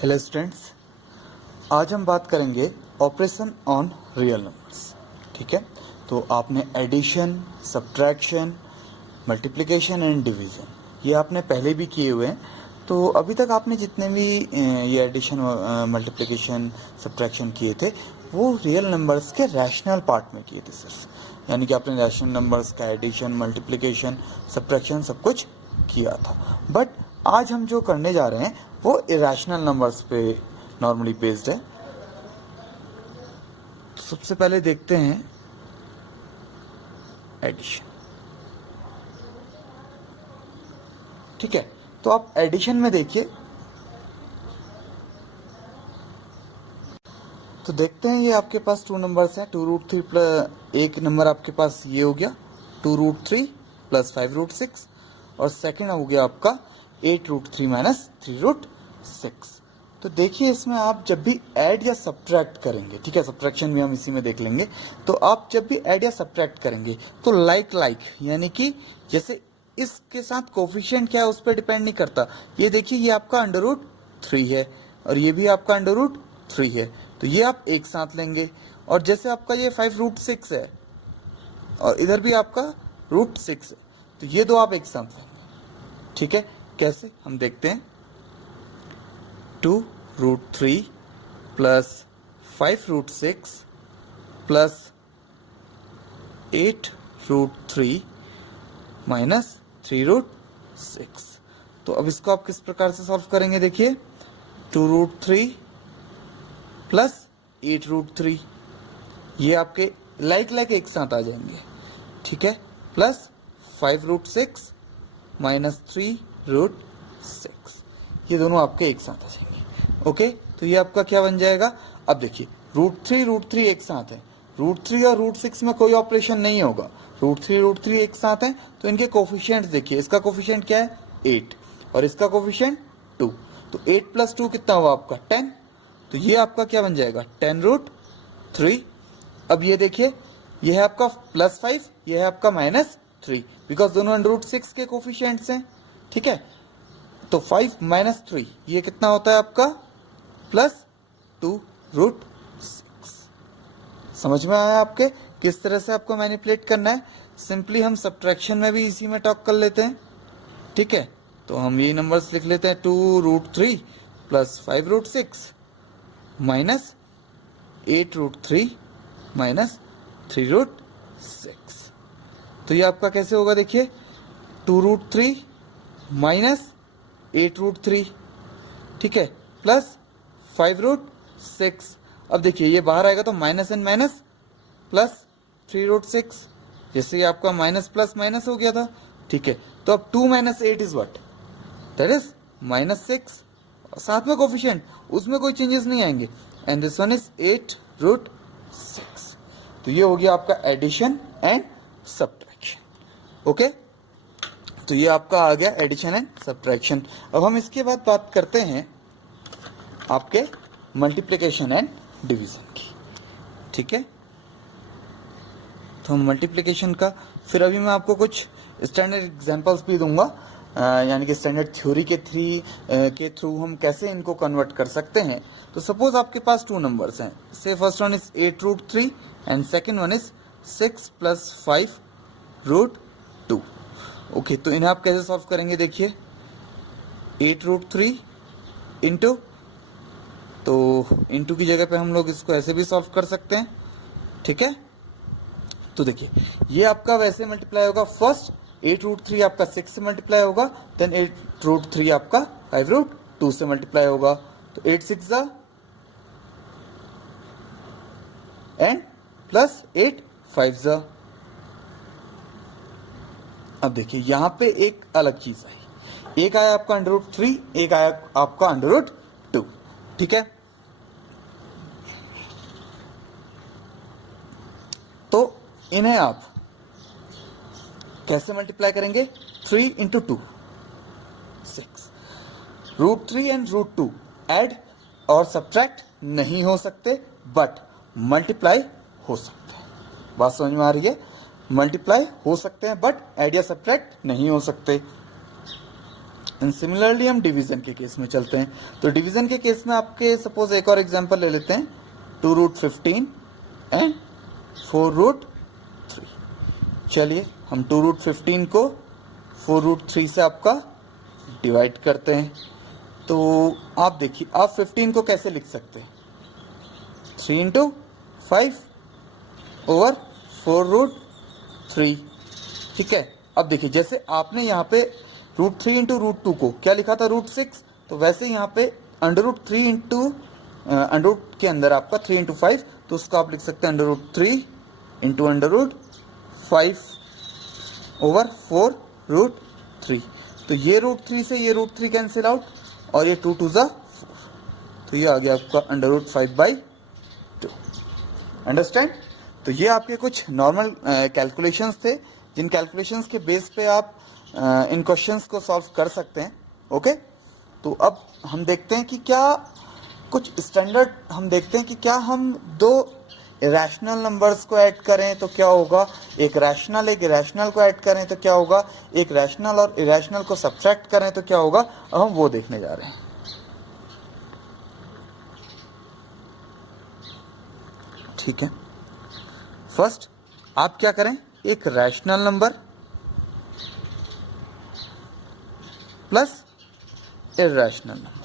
Hello students, आज हम बात करेंगे ऑपरेशन ऑन रियल नंबर्स। ठीक है, तो आपने addition, subtraction, multiplication and division ये आपने पहले भी किए हुए हैं। तो अभी तक आपने जितने भी ये एडिशन, मल्टीप्लिकेशन, सब्ट्रैक्शन किए थे वो रियल नंबर्स के रैशनल पार्ट में किए थे सिर्फ, यानी कि आपने रैशनल नंबर्स का एडिशन, मल्टीप्लिकेशन, सब्ट्रैक्शन सब कुछ किया था। बट आज हम जो करने जा रहे हैं वो इरेशनल नंबर्स पे नॉर्मली बेस्ड है। तो सबसे पहले देखते हैं एडिशन। ठीक है, तो आप एडिशन में देखिए, तो देखते हैं ये आपके पास टू नंबर्स हैं, 2√3 प्लस एक नंबर आपके पास ये हो गया 2√3 प्लस 5√6 और सेकंड हो गया आपका 8√3 माइनस 3√6। तो देखिए इसमें आप जब भी ऐड या सब्ट्रैक्ट करेंगे, ठीक है, सब्ट्रैक्शन भी हम इसी में देख लेंगे, तो आप जब भी ऐड या सब्ट्रैक्ट करेंगे तो लाइक यानी कि जैसे इसके साथ कोफिशिएंट क्या है उस पर डिपेंड नहीं करता। ये देखिए ये आपका √3 है और ये भी आपका √3 है, तो ये आप एक साथ लेंगे। और जैसे आपका ये 5√6 है और इधर भी आपका √6 है, तो ये दो आप एक साथ लेंगे। ठीक है, कैसे हम देखते हैं, 2√3 प्लस 5√6 प्लस 8√3 माइनस 3√6। तो अब इसको आप किस प्रकार से सॉल्व करेंगे, देखिए 2√3 प्लस 8√3 ये आपके लाइक एक साथ आ जाएंगे। ठीक है, प्लस 5√6 माइनस 3√6 ये दोनों आपके एक साथ आ जाएंगे। ओके, तो ये आपका क्या बन जाएगा, अब देखिए √3 एक साथ है, √3 और √6 में कोई ऑपरेशन नहीं होगा, √3 एक साथ है, तो इनके कोफिशिएंट्स देखिए, इसका कोफिशिएंट क्या है 8 और इसका कोफिशिएंट 2, तो 8 प्लस 2 कितना हुआ आपका 10, तो ये आपका क्या बन जाएगा 10√3। अब ये देखिए ये है आपका +5, ये है आपका -3, बिकॉज दोनों √6 के कोफिशिएंट्स हैं। ठीक है, तो 5 - 3 ये कितना होता है आपका +2√6। समझ में आया आपके किस तरह से आपको मैनिपुलेट करना है। सिंपली हम सब्ट्रैक्शन में भी इसी में टॉक कर लेते हैं। ठीक है, तो हम ये नंबर्स लिख लेते हैं, 2√3 प्लस 5√6 माइनस 8√3 माइनस 3√6। तो ये आपका कैसे होगा, देखिए 2√3 माइनस 8√3, ठीक है, प्लस 5√6। अब देखिए ये बाहर आएगा तो माइनस एंड माइनस प्लस 3√6, जैसे ये आपका माइनस प्लस माइनस हो गया था। ठीक है, तो अब 2 - 8 इज व्हाट, दैट इज -6, साथ में कोफिशिएंट उसमें कोई चेंजेस नहीं आएंगे, एंड दिस वन इज 8√6। तो ये हो गया आपका एडिशन एंड सब्ट्रैक्शन। ओके, तो ये आपका आ गया एडिशन एंड सब्ट्रैक्शन। अब हम इसके बाद बात करते हैं आपके मल्टीप्लिकेशन एंड डिवीजन की। ठीक है, तो हम मल्टीप्लिकेशन का फिर अभी मैं आपको कुछ स्टैंडर्ड एग्जांपल्स भी दूंगा, यानी कि स्टैंडर्ड थ्योरी के थ्रू हम कैसे इनको कन्वर्ट कर सकते हैं। तो सपोज आपके पास टू नंबर्स हैं, से first one is 8√3 and second one is 6 plus 5√2। Okay, तो इन्हें आप कैसे सॉल्व करेंगे, देखिए 8√3 इंटू, तो इंटू की जगह पे हम लोग इसको ऐसे भी सॉल्व कर सकते हैं। ठीक है, तो देखिए ये आपका वैसे मल्टीप्लाई होगा, फर्स्ट 8√3 आपका 6 से मल्टीप्लाई होगा, देन 8√3 आपका 5√2 से मल्टीप्लाई होगा, तो 8 6 एंड प्लस 8 5 जा। अब देखिए यहां पे एक अलग चीज आई, एक आया आपका √3, एक आया आपका √2। ठीक है, तो इन्हें आप कैसे मल्टीप्लाई करेंगे, 3 × 2 6। √3 एंड √2 ऐड और सब्ट्रैक्ट नहीं हो सकते, बट मल्टीप्लाई हो सकते हैं। बात समझ में आ रही है, मल्टीप्लाई हो सकते हैं बट ऐड या सब्ट्रैक्ट नहीं हो सकते। एंड सिमिलरली हम डिवीजन के केस में चलते हैं। तो डिवीजन के केस में आपके सपोज एक और एग्जांपल ले लेते हैं, 2√15 एंड 4√3। चलिए हम 2√15 को 4√3 से आपका डिवाइड करते हैं। तो आप देखिए, आप 15 को कैसे लिख सकते हैं, 3 इंटू 5 ओवर 4√3। ठीक है, अब देखिए जैसे आपने यहाँ पे √3 इंटू √2 को क्या लिखा था, √6, तो वैसे यहाँ पे √3 इंटू अंडर के अंदर आपका 3 इंटू 5, तो उसको आप लिख सकते हैं √3 इंटू √5 ओवर 4√3। तो ये √3 से ये √3 कैंसिल आउट और ये 2 2 जा 4, तो ये आ गया आपका √5/2। अंडरस्टैंड। तो ये आपके कुछ नॉर्मल कैलकुलेशंस थे, जिन कैलकुलेशंस के बेस पे आप इन क्वेश्चंस को सॉल्व कर सकते हैं। ओके, तो अब हम देखते हैं कि क्या कुछ स्टैंडर्ड, हम देखते हैं कि क्या हम दो इरेशनल नंबर्स को ऐड करें तो क्या होगा, एक रैशनल एक इरेशनल को ऐड करें तो क्या होगा, एक रैशनल और इरेशनल को सब्ट्रैक्ट करें तो क्या होगा। अब हम वो देखने जा रहे हैं। ठीक है, फर्स्ट आप क्या करें, एक rational number plus irrational number,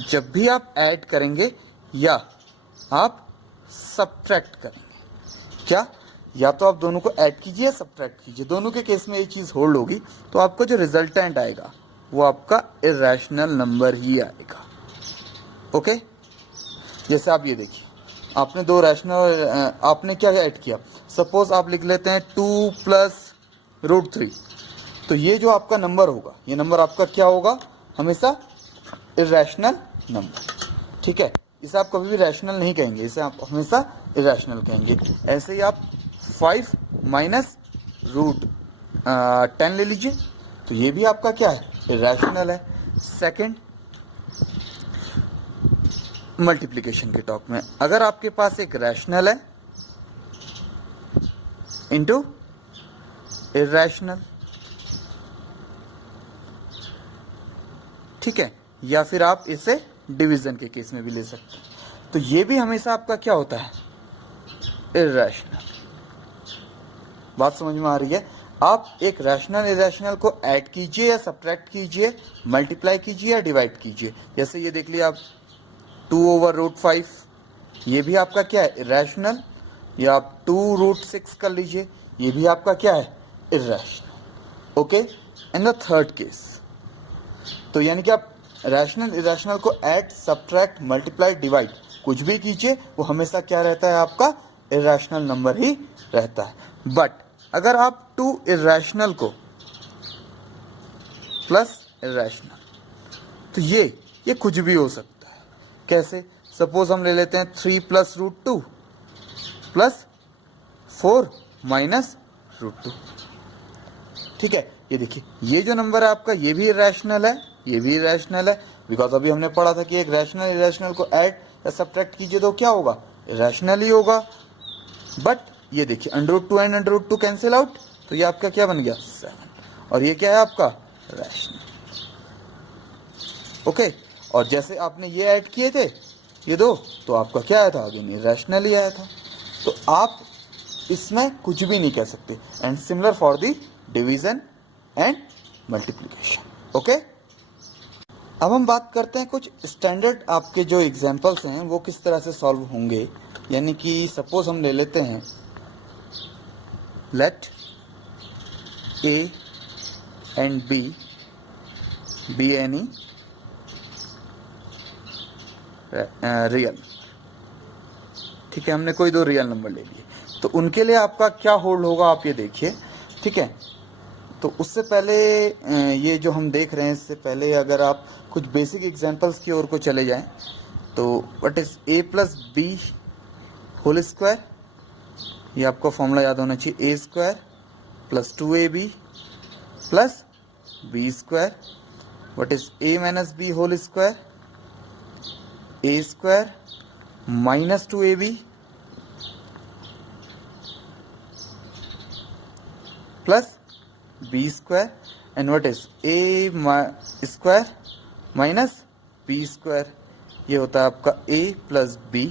जब भी आप ऐड करेंगे या आप सब्ट्रैक्ट करेंगे, क्या या तो आप दोनों को ऐड कीजिए या सब्ट्रैक्ट कीजिए, दोनों के केस में ये चीज़ होल्ड होगी, तो आपका जो रिजल्टेंट आएगा वो आपका इरेशनल नंबर ही आएगा। ओके, जैसे आप ये देखिए, आपने दो रैशनल, आपने क्या ऐड किया, सपोज आप लिख लेते हैं 2 + √3, तो ये जो आपका नंबर होगा, ये नंबर आपका क्या होगा, हमेशा इरेशनल नंबर। ठीक है, इसे आप कभी भी रैशनल नहीं कहेंगे, इसे आप हमेशा इरेशनल कहेंगे। ऐसे ही आप 5 - √10 ले लीजिए, तो ये भी आपका क्या है, इरेशनल है। सेकंड, मल्टीप्लिकेशन के टॉप में, अगर आपके पास एक रैशनल है इंटू इरेशनल, ठीक है, या फिर आप इसे डिवीजन के केस में भी ले सकते हैं, तो ये भी हमेशा आपका क्या होता है, इरेशनल। बात समझ में आ रही है। आप एक रैशनल इरेशनल को ऐड कीजिए या सब्ट्रैक्ट कीजिए, मल्टीप्लाई कीजिए या डिवाइड कीजिए। जैसे ये देख लिया आप 2/√5, ये भी आपका क्या है, इरेशनल, या आप 2√6 कर लीजिए, ये भी आपका क्या है, irrational. Okay, in the third case, तो यानी कि आप रैशनल इरेशनल को ऐड, सब्ट्रैक्ट, मल्टीप्लाई, डिवाइड कुछ भी कीजिए, वो हमेशा क्या रहता है, आपका इरेशनल नंबर ही रहता है। बट अगर आप 2 इरेशनल को प्लस इरेशनल, तो ये कुछ भी हो सकता है। कैसे, सपोज हम ले लेते हैं 3 + √2 प्लस 4 - √2। ठीक है, ये देखिए, ये जो नंबर है आपका, ये भी इरेशनल है, ये भी इरेशनल है, बिकॉज अभी हमने पढ़ा था कि एक रैशनल इरेशनल को ऐड या सब्ट्रैक्ट कीजिए तो क्या होगा, इरेशनल ही होगा। बट ये देखिए, √2 एंड √2 कैंसिल आउट, तो ये आपका क्या बन गया, 7, और ये क्या है आपका, रैशनल। ओके, और जैसे आपने ये ऐड किए थे ये दो, तो आपका क्या आया था, अगेन इरेशनल ही आया था। तो आप इसमें कुछ भी नहीं कह सकते। And similar for the division and multiplication. Okay, अब हम बात करते हैं कुछ स्टैंडर्ड आपके जो एग्जांपल्स हैं वो किस तरह से सॉल्व होंगे। यानी कि सपोज हम ले लेते हैं, let a and b be any real. ठीक है, हमने कोई दो रियल नंबर ले लिए, तो उनके लिए आपका क्या होल्ड होगा, आप ये देखिए। ठीक है, तो उससे पहले ये जो हम देख रहे हैं, इससे पहले अगर आप कुछ बेसिक एग्जांपल्स की ओर को चले जाएं, तो what is a + b whole square, ये आपको फॉर्मूला याद होना चाहिए, a² + 2ab + b², what is a - b whole square, a² - 2ab + b square and what is a square minus B square, ये होता है आपका a plus B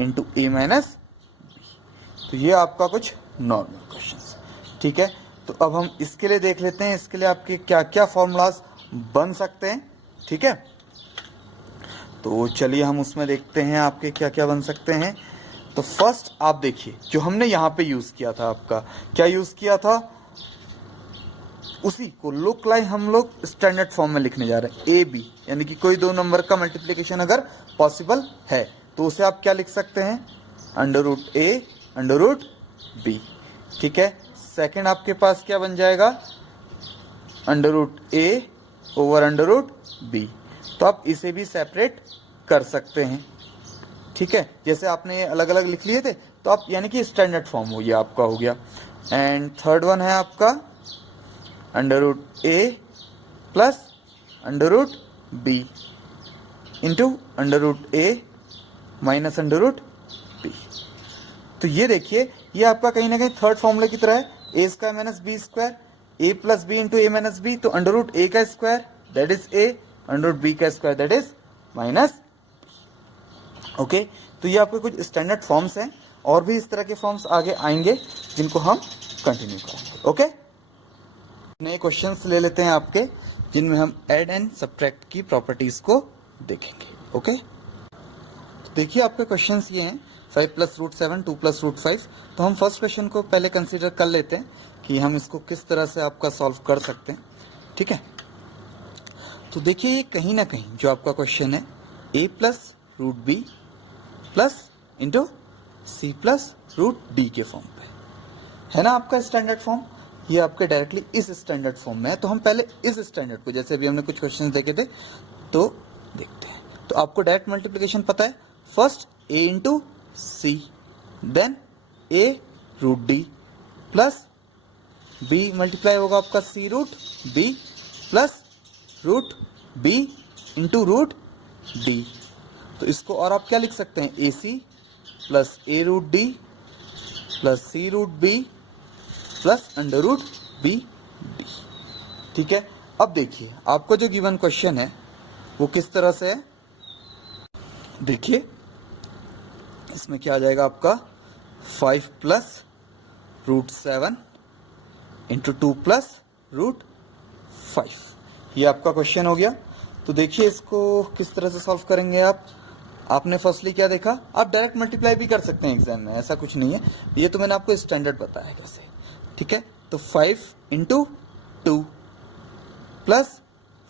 into A minus B. तो ये आपका कुछ नॉर्मल क्वेश्चंस, ठीक है। तो अब हम इसके लिए देख लेते हैं, इसके लिए आपके क्या क्या फॉर्मूलाज बन सकते हैं, ठीक है। तो चलिए हम उसमें देखते हैं आपके क्या क्या बन सकते हैं। तो फर्स्ट आप देखिए जो हमने यहाँ पे यूज किया था, आपका क्या यूज किया था, उसी को लुक लाइक हम लोग स्टैंडर्ड फॉर्म में लिखने जा रहे हैं। ए बी यानी कि कोई दो नंबर का मल्टीप्लिकेशन अगर पॉसिबल है तो उसे आप क्या लिख सकते हैं, अंडर रूट ए अंडर रूट बी, ठीक है। सेकंड आपके पास क्या बन जाएगा, अंडर रूट ए ओवर अंडर रूट बी। तो आप इसे भी सेपरेट कर सकते हैं, ठीक है। जैसे आपने अलग अलग लिख लिए थे तो आप यानी कि स्टैंडर्ड फॉर्म हो, ये आपका हो गया। एंड थर्ड वन है आपका under root A plus under root B into under root A minus under root B. तो ये देखिए ये आपका कहीं ना कहीं थर्ड फॉर्मूले की तरह है, A square minus B square, A plus B into A minus B. तो अंडर रूट ए का square that is A, under root B का square that is minus. Okay, तो ये आपके कुछ स्टैंडर्ड फॉर्म्स हैं, और भी इस तरह के फॉर्म्स आगे आएंगे जिनको हम कंटिन्यू करेंगे। ओके, नए क्वेश्चंस ले लेते हैं आपके, जिनमें हम ऐड एंड सब्ट्रैक्ट की प्रॉपर्टीज को देखेंगे। ओके, तो देखिए आपके क्वेश्चंस ये हैं 5 प्लस रूट 7 2 प्लस रूट 5। तो हम फर्स्ट क्वेश्चन को पहले कंसीडर कर लेते हैं कि हम इसको किस तरह से आपका सॉल्व कर सकते हैं, ठीक है। तो देखिए ये कहीं ना कहीं जो आपका क्वेश्चन है a plus root B plus into c plus root d के फॉर्म पे है ना आपका स्टैंडर्ड फॉर्म। ये आपके डायरेक्टली इस स्टैंडर्ड फॉर्म में है। तो हम पहले इस स्टैंडर्ड को, जैसे अभी हमने कुछ क्वेश्चन देखे थे, तो देखते हैं। तो आपको डायरेक्ट मल्टीप्लिकेशन पता है, first a into C then a root D plus b multiply होगा आपका c root b plus root b into root D. तो इसको और आप क्या लिख सकते हैं, A C plus A root D plus C root B plus under root B D, ठीक है। अब देखिए आपको जो गिवन क्वेश्चन है वो किस तरह से है, देखिए इसमें क्या आ जाएगा आपका 5 plus root 7 into 2 plus root 5, ये आपका क्वेश्चन हो गया। तो देखिए इसको किस तरह से सॉल्व करेंगे आप। आपने फर्स्टली क्या देखा, आप डायरेक्ट मल्टीप्लाई भी कर सकते हैं एग्जाम में, ऐसा कुछ नहीं है, ये तो मैंने आपको स्टैंडर्ड बताया कैसे, ठीक है। तो 5 इंटू 2 प्लस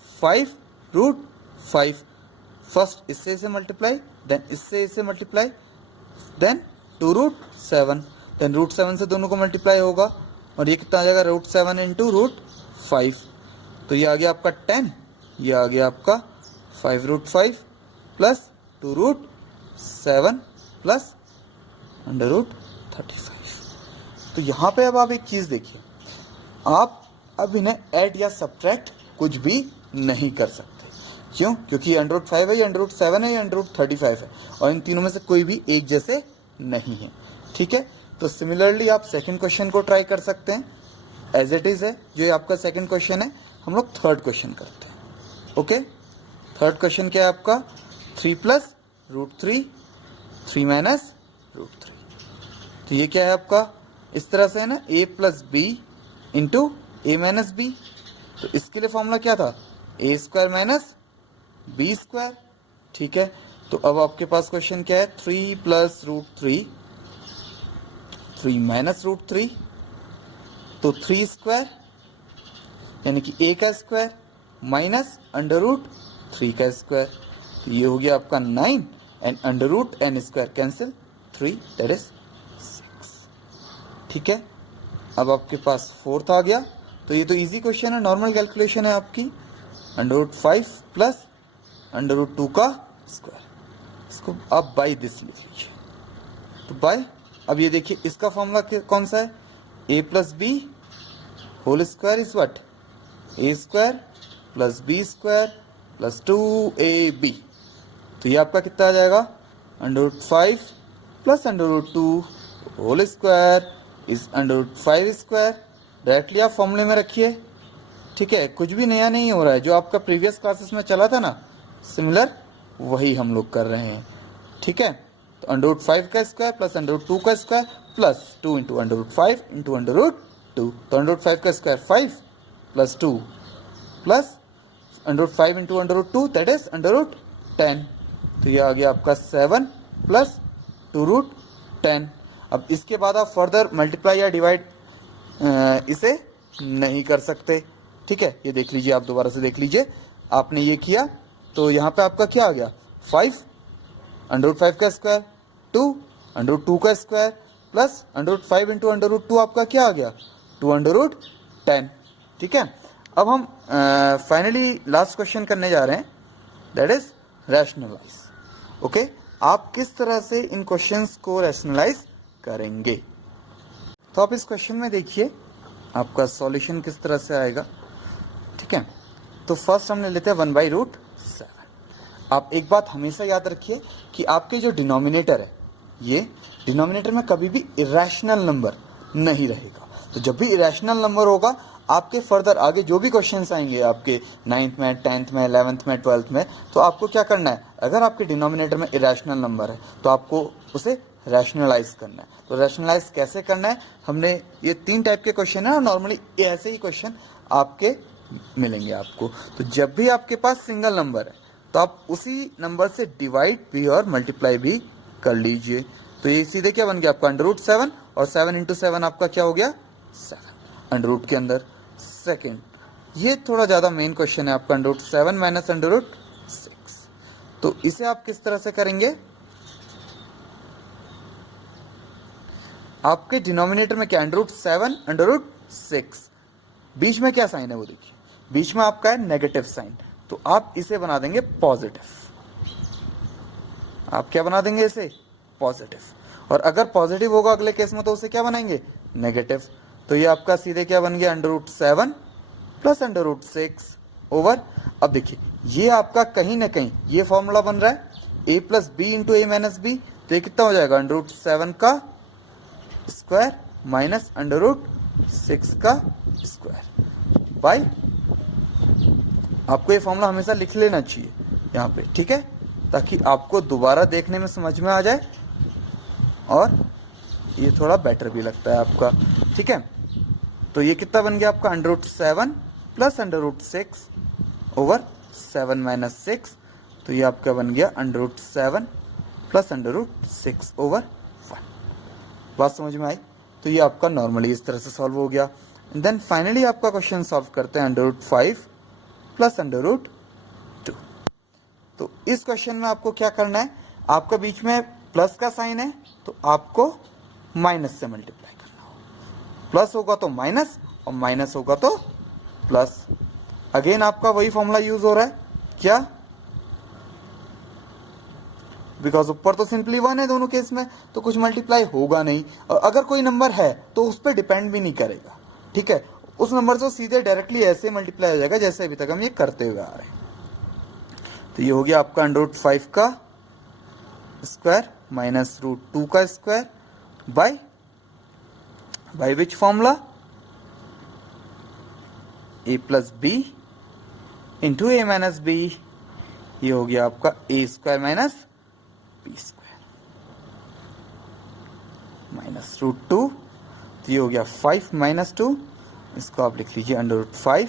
5 रूट 5, फर्स्ट इससे इसे मल्टीप्लाई देन इससे इसे multiply then 2 root 7, then root 7 से दोनों को मल्टीप्लाई होगा और ये कितना आ जाएगा, रूट 7 इंटू रूट 5। तो ये आ गया आपका 10, ये आ गया आपका 5 root 5 plus 2 root 7 plus under root 35। तो यहाँ पे अब आप एक चीज़ देखिए, आप अब इन्हें ऐड या सब्ट्रैक्ट कुछ भी नहीं कर सकते। क्यों? क्योंकि अंडर रूट 5 है, या अंडर रूट 7 है, या अंडर रूट 35 है, और इन तीनों में से कोई भी एक जैसे नहीं है, ठीक है। तो सिमिलरली आप सेकंड क्वेश्चन को ट्राई कर सकते हैं, एज इट इज़ है जो ये आपका सेकंड क्वेश्चन है। हम लोग थर्ड क्वेश्चन करते हैं। ओके, थर्ड क्वेश्चन क्या है आपका, 3 प्लस रूट 3 3 माइनस रूट 3। तो ये क्या है आपका, इस तरह से है ना, a plus B into A minus B. तो इसके लिए फॉर्मूला क्या था, a square minus B square, ठीक है। तो अब आपके पास क्वेश्चन क्या है, 3 प्लस रूट 3 3 माइनस रूट 3, तो 3 स्क्वायर यानी कि a का स्क्वायर माइनस अंडर रूट 3 का स्क्वायर। तो ये हो गया आपका 9 and under root n square cancel 3 that is 6, ठीक है। अब आपके पास फोर्थ आ गया। तो ये तो इजी क्वेश्चन है, नॉर्मल कैलकुलेशन है आपकी, under root 5 plus under root 2 का स्क्वायर, इसको आप बाई दिस लिख लीजिए। तो बाय, अब ये देखिए इसका फॉर्मूला कौन सा है, a plus b whole square is what, a square plus b square plus 2ab। तो ये आपका कितना आ जाएगा, under root 5 plus under root 2 whole square is under root 5 square directly आप फॉर्मूले में रखिए, ठीक है। कुछ भी नया नहीं हो रहा है, जो आपका प्रीवियस क्लासेस में चला था ना सिमिलर, वही हम लोग कर रहे हैं, ठीक है। तो √5 का स्क्वायर प्लस √2 का स्क्वायर प्लस 2 इंटू √5 इंटू √2, तो √5 का square 5 plus 2 plus √5 into √2 that is √10, तो ये आ गया आपका 7 प्लस 2√10। अब इसके बाद आप फर्दर मल्टीप्लाई या डिवाइड इसे नहीं कर सकते, ठीक है। ये देख लीजिए, आप दोबारा से देख लीजिए, आपने ये किया तो यहाँ पे आपका क्या आ गया 5 √5 का स्क्वायर 2 √2 का स्क्वायर प्लस √5 इंटू √2 आपका क्या आ गया 2√10, ठीक है। अब हम फाइनली लास्ट क्वेश्चन करने जा रहे हैं, दैट इज रैशनलाइज। ओके, आप किस तरह से इन क्वेश्चंस को रैशनलाइज करेंगे। तो आप इस क्वेश्चन में देखिए आपका सॉल्यूशन किस तरह से आएगा, ठीक है। तो फर्स्ट हमने लेते हैं 1/√7। आप एक बात हमेशा याद रखिए कि आपके जो डिनोमिनेटर है, ये डिनोमिनेटर में कभी भी इरेशनल नंबर नहीं रहेगा। तो जब भी इरेशनल नंबर होगा, आपके फर्दर आगे जो भी क्वेश्चंस आएंगे आपके 9th में 10th में 11th में 12th में, तो आपको क्या करना है, अगर आपके डिनोमिनेटर में इरेशनल नंबर है तो आपको उसे रैशनलाइज करना है। तो रैशनलाइज कैसे करना है, हमने ये 3 टाइप के क्वेश्चन है और नॉर्मली ऐसे ही क्वेश्चन आपके मिलेंगे आपको। तो जब भी आपके पास सिंगल नंबर है तो आप उसी नंबर से डिवाइड भी और मल्टीप्लाई भी कर लीजिए। तो ये सीधे क्या बन गया आपका √7 और 7 इंटू 7 आपका क्या हो गया 7 अंडर के अंदर। सेकेंड, ये थोड़ा ज़्यादा मेन क्वेश्चन है आपका √7 माइनस √6। तो इसे आप किस तरह से करेंगे, आपके डिनोमिनेटर में क्या √7 √6, बीच में क्या साइन है वो देखिए, बीच में आपका है नेगेटिव साइन, तो आप इसे बना देंगे पॉजिटिव। आप क्या बना देंगे इसे पॉजिटिव, और अगर पॉजिटिव होगा अगले केस में तो उसे क्या बनाएंगे नेगेटिव। तो ये आपका सीधे क्या बन गया √7 प्लस √6 ओवर। अब देखिए ये आपका कहीं ना कहीं ये फॉर्मूला बन रहा है a plus B into A minus B, तो ये कितना हो जाएगा √7 का स्क्वायर माइनस √6 का स्क्वायर बाई, आपको ये फॉर्मूला हमेशा लिख लेना चाहिए यहाँ पे, ठीक है, ताकि आपको दोबारा देखने में समझ में आ जाए और ये थोड़ा बेटर भी लगता है आपका, ठीक है। तो ये कितना बन गया आपका √7 प्लस √6 ओवर 7 माइनस 6, तो ये आपका बन गया √7 प्लस √6 ओवर 1। बात समझ में आई। तो ये आपका नॉर्मली इस तरह से सॉल्व हो गया। देन फाइनली आपका क्वेश्चन सॉल्व करते हैं √5 प्लस √2। तो इस क्वेश्चन में आपको क्या करना है, आपका बीच में प्लस का साइन है तो आपको माइनस से मल्टीप्लाई करना होगा, प्लस होगा तो माइनस और माइनस होगा तो प्लस। अगेन आपका वही फॉर्मूला यूज हो रहा है क्या, बिकॉज ऊपर तो सिंपली 1 है दोनों केस में, तो कुछ मल्टीप्लाई होगा नहीं, और अगर कोई नंबर है तो उस पर डिपेंड भी नहीं करेगा, ठीक है, उस नंबर से सीधे डायरेक्टली ऐसे मल्टीप्लाई हो जाएगा जैसे अभी तक हम ये करते हुए आ रहे हैं। तो ये हो गया आपका √5 का स्क्वायर माइनस √2 का square by which formula a plus B into A minus b, ये हो गया आपका a square minus B square minus √2, तो ये हो गया 5 माइनस 2, इसको आप लिख लीजिए √5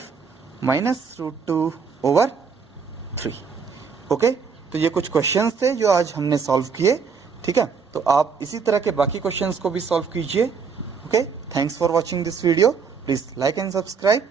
माइनस √2 ओवर 3। ओके, तो ये कुछ क्वेश्चंस थे जो आज हमने सॉल्व किए, ठीक है। तो आप इसी तरह के बाकी क्वेश्चंस को भी सॉल्व कीजिए। Okay, thanks for watching this video, please like and subscribe.